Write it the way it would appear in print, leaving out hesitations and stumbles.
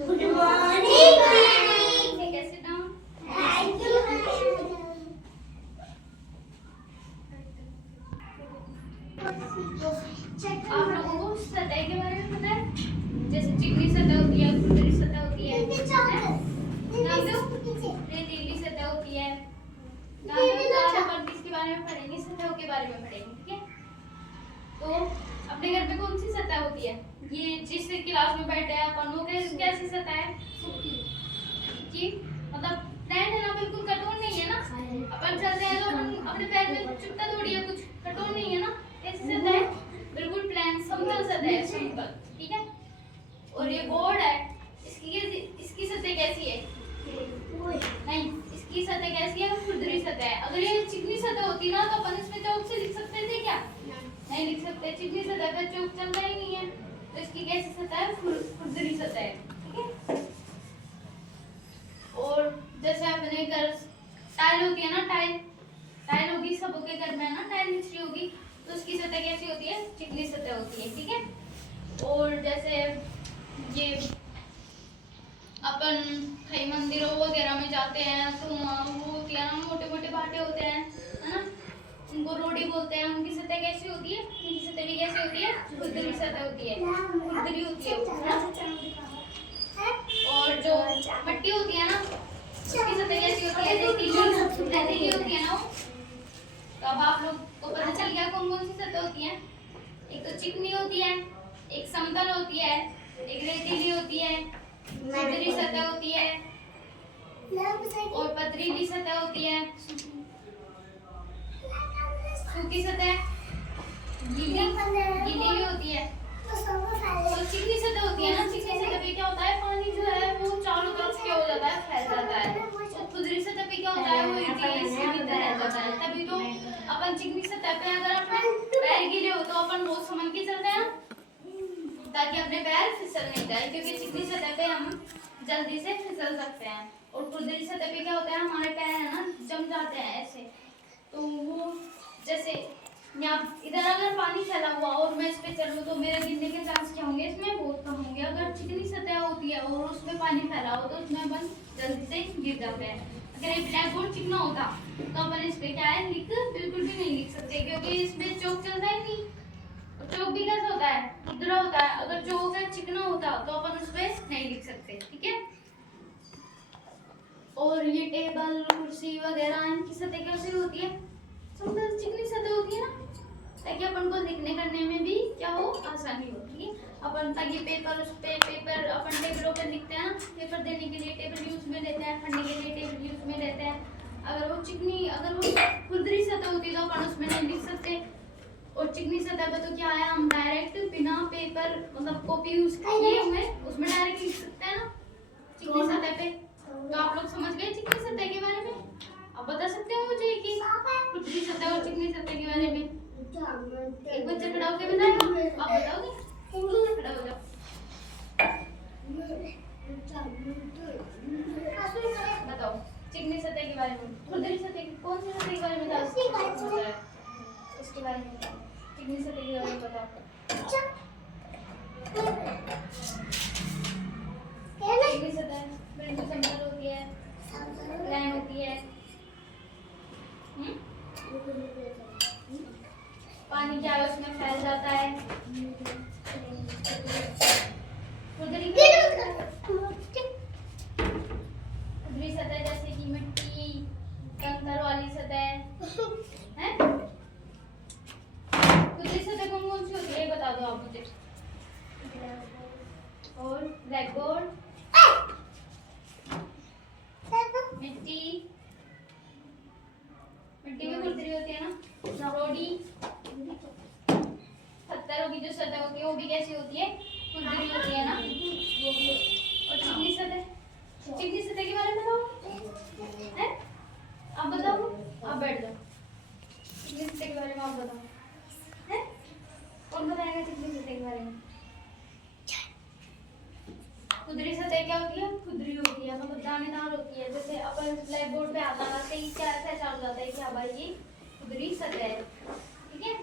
Good morning कैसे down thank you आप लोगों को सतह के बारे में पता है? जैसे चिकनी सतह होती है, खुरदरी सतह होती है, रेतीली सतह होती है। आज अपन किसके बारे में पढ़ेंगे? सतहों के बारे में पढ़ेंगे, ठीक है? तो अपने घर में कौन सी सतह होती है? ये जिस क्लास में बैठे हैं अपन, वो कैसी सतह है? कि मतलब प्लेन है ना, बिल्कुल कठोर नहीं है ना। अपन चलते हैं तो अपन अपने पैर में चुभता थोड़ी है, कुछ कठोर नहीं है ना। कैसी सतह है? बिल्कुल प्लेन समतल सतह है, समतल, ठीक है? और ये बोर्ड है, इसकी सतह कैसी है? नहीं, इसकी सतह कैसी है? खुरदरी सतह है। अगर ये चिकनी सतह होती ना तो अपन इसमें चौक से लिख सकते थे क्या? नहीं लिख सकते। चिकनी सतह पे चौक चलता ही नहीं है, तो इसकी कैसी सतह है? खुरदरी सतह है, ठीक है? और जैसे अपने घर टाइल होती है ना, टाइल होगी, सबके घर में ना टाइल बिछी होगी, तो उसकी सतह कैसी होती है? चिकनी सतह होती है, ठीक है? और जैसे ये अपन कई मंदिरों वगैरह में जाते हैं तो वहाँ वो होती है ना, मोटे मोटे भाटे होते हैं, है ना, उनको रोडी बोलते हैं। उनकी सतह कैसी होती है? उनकी सतह भी कैसी होती है? खुरदरी सतह होती है, खुरदरी होती है और जो मिट्टी होती है ना, उसकी सतह कैसी होती है? रेतीली होती है ना वो। तो अब आप लोग को पता चल गया कौन कौन सी सतह होती है? एक तो चिकनी होती है, एक समतल होती है, एक रेतीली होती है, खुरदरी सतह होती है और पथरीली सतह होती है। सूखी सतह गीली होती है। तो चिकनी सतह होती है ना, चिकनी सतह पे क्या होता है? पानी जो है वो चारों तरफ क्या हो जाता है? फैल जाता है। और खुरदरी सतह पे क्या होता है? वो इसके भीतर रह जाता है। तभी तो अपन चिकनी सतह पे अगर अपने पैर गीले हो तो अपन बहुत संभल के चलते हैं ताकि अपने पैर फिसल नहीं जाए, क्योंकि चिकनी सतह पे हम जल्दी से फिसल सकते हैं। और खुरदरी सतह पे क्या होता है? हमारे पैर है ना जम जाते हैं ऐसे। तो वो जैसे यहाँ इधर अगर पानी फैला हुआ और मैं इस पे चलूँ तो मेरे गिरने के चांस क्या होंगे? इसमें बहुत कम होंगे। अगर चिकनी सतह होती है और उसमें पानी फैला हो तो उसमें अपन जल्दी से गिर जाते हैं। अगर ये ब्लैक बोर्ड चिकना होता तो अपन इस पे क्या है? बिल्कुल भी नहीं लिख सकते, क्योंकि इसमें चौक चलता ही नहीं। चौक भी कैसा होता है? खुरदरा होता है। अगर चौक है चिकना होता तो अपन उस पे नहीं लिख सकते, ठीक है? और ये टेबल कुर्सी वगैरह इनकी सतह कैसी होती है? समतल चिकनी सतह होती है ना, ताकि अपन को लिखने करने में भी क्या हो? आसानी होती है। अपन ताकि पेपर उस पे पेपर अपन टेबलों पर लिखते हैं ना, पेपर देने के लिए टेबल यूज में लेते हैं, पढ़ने के लिए टेबल यूज में लेते हैं। अगर वो खुरदरी सतह होती तो अपन उसमें नहीं लिख सकते। और चिकनी सतह पे तो क्या है? हम डायरेक्ट बिना पेपर मतलब कॉपी यूज किए हुए उसमें डायरेक्ट लिख सकते हैं ना, चिकनी सतह पे। तो आप लोग समझ गए चिकनी सतह के बारे में? अब बता सकते हो मुझे कि खुरदरी सतह और चिकनी सतह के बारे में? एक बच्चा खड़ा होकर बताएगा, आप बताओगे? खड़ा हो जाओ। बताओ चिकनी सतह के बारे में, खुरदरी सतह की कौन सी सतह के बारे में बताओ? उसके बारे में बताओ। चिकनी सतह के बारे में बताओ। चिकनी सतह बिल्कुल समतल होती है, प्लेन होती है। पानी क्या है उसमें फैल जाता है। खुरदरी सतह जैसे कि मिट्टी कंकर वाली सतह है। खुरदरी सतह कौन सी होती है बता दो आप मुझे। और ब्लैक बोर्ड, मिट्टी भी खुरदरी होती है ना। रोडी पत्थरों की जो सतह होती है वो भी कैसी होती है? खुरदरी होती है ना। और चिकनी सतह के बारे में बताओ है? आप बताओ, आप बैठ जाओ। चिकनी सतह के बारे में आप बताओ है? कौन बताएगा चिकनी सतह के बारे में? खुरदरी सतह क्या होती है? खुरदरी होती है, मतलब दानेदार होती है। जैसे अपन ब्लैक बोर्ड पे हाथ लगाते ही क्या ऐसा हो जाता है कि हाँ भाई ये खुरदरी सतह है, ठीक है?